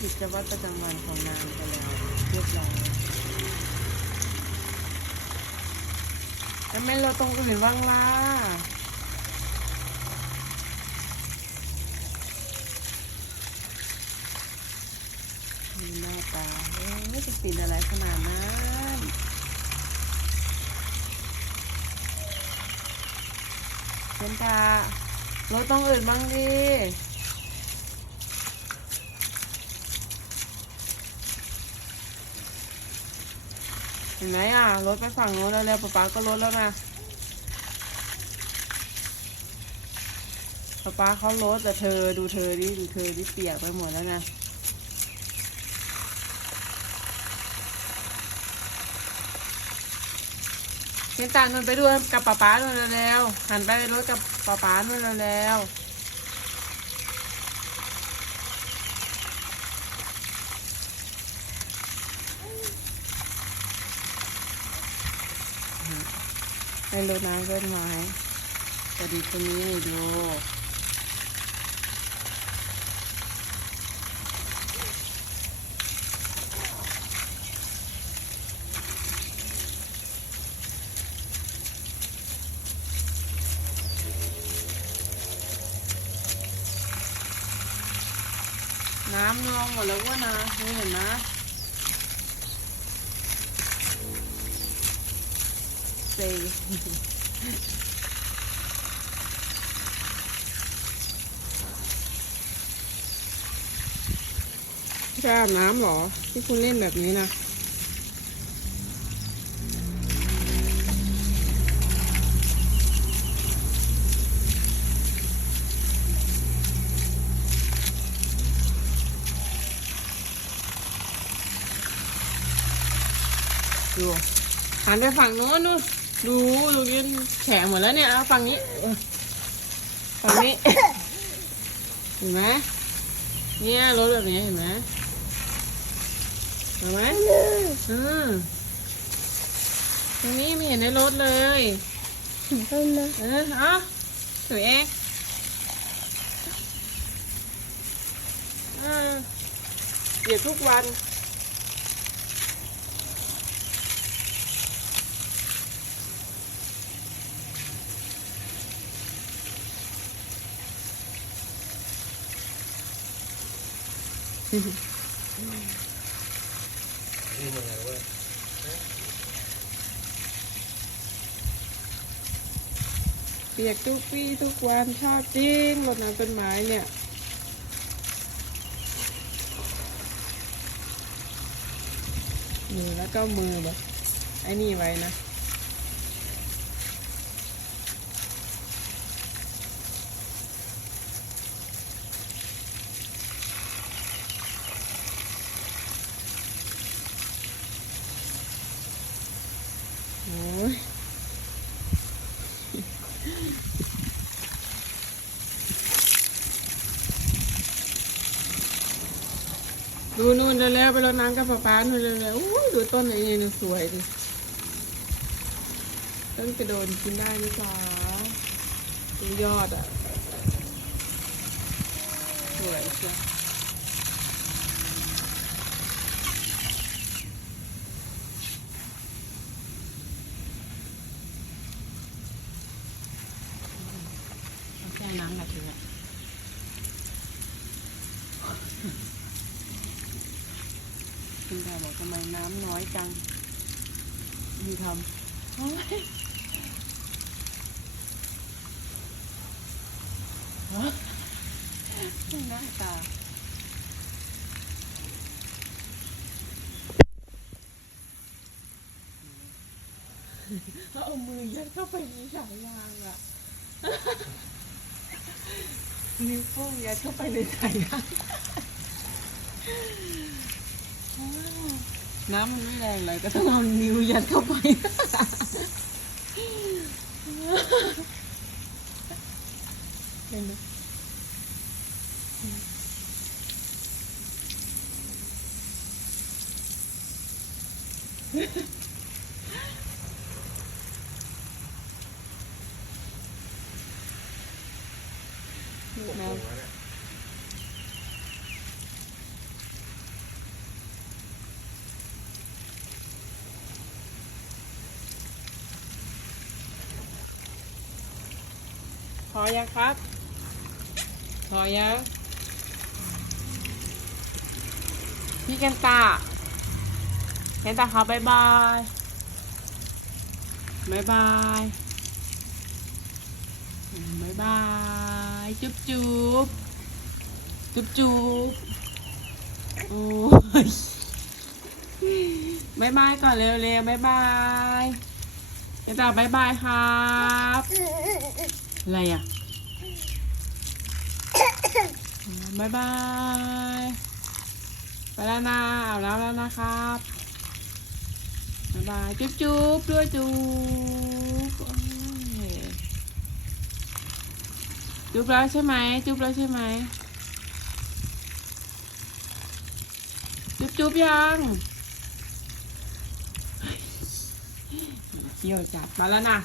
กิจวัตรประจำวันของนางไปแล้วเรียบร้อยแล้วไม่เราตรงอื่นบ้างล่ะมีหน้าตาไม่จะปิดอะไรขนาดนั้นเพื่นตาเราต้องอื่นบ้างดิ เห็นไหมอะรถไปฝั่งโน้นแล้วเร็วป๊าป๊าก็รถแล้วนะป๊าป๊าเขารถแต่เธอดูเธอดิดูเธอดิเปียกไปหมดแล้วนะเห็นตาหนนไปด้วยกับป๊าป๊าหนนเร็วหันไปรถกับป๊าป๊าหนนเร็ว ๆให้รถน้ำต้นไม้สวัสดีคนนี้ดูน้ำลงหมดแล้วว่านะนี่เห็นนะ ซจะอาบน้ำเหรอ ที่คุณเล่นแบบนี้นะดูหันไปฝั่งโน้นนู่น ดูดูยืนแฉะหมดแล้วเนี่ยเอาฝั่งนี้เออฝั่งนี้ เห็นไหมเนี่ยรถแบบนี้เห็นไหมเห็นไหมอืมตรงนี้ไม่เห็นในรถเลยเออเอาถือเองอ่าเปียกทุกวัน นี่มันอะไร เปียกทุกปีทุกวันชอบจริงรดน้ำต้นไม้เนี่ยมือแล้วก็มือแบบไอ้นี่ไว้นะ โอ้ย ดูนู่นเร็วไปรดน้ำกับป๊าป๊านู่นเร็วอู้ดูต้นไอ้นี่นู่นสวยดิต้นกระโดนกินได้นี่จ้าดูยอดอะสวยเชียวเอาแช่น้ำแบบนี้ คุณตาบอกทำไมน้ำน้อยจังมีทำโอ้ยฮะหน้าตาเอามือยัดเข้าไปในฉายยางอะ นิ้วโป้งยัดเข้าไปในสายยาง น้ำมันไม่แรงเลยก็ต้องเอานิ้วยัดเข้าไป เห็นไหม อยังครับ พอยัง พี่กันตาเกันตาครับบ๊ายบายบ๊ายบายบ๊ายบาย จุ๊บจุ๊บจุ๊บจุ๊บโอ้ยบ๊ายบายก่อนเร็วๆบ๊ายบายเกันตาบ๊ายบายครับ อะไรอะบายบาย ไปแล้วนะเอาบน้ำแล้วนะครับบายบาย จุ๊บจุ๊บด้วยจุ๊บจุ๊บแล้วใช่ไหม จุ๊บแล้วใช่ไหม จุ๊บจุ๊บยังเกี่ยวจัดมาแล้วนะ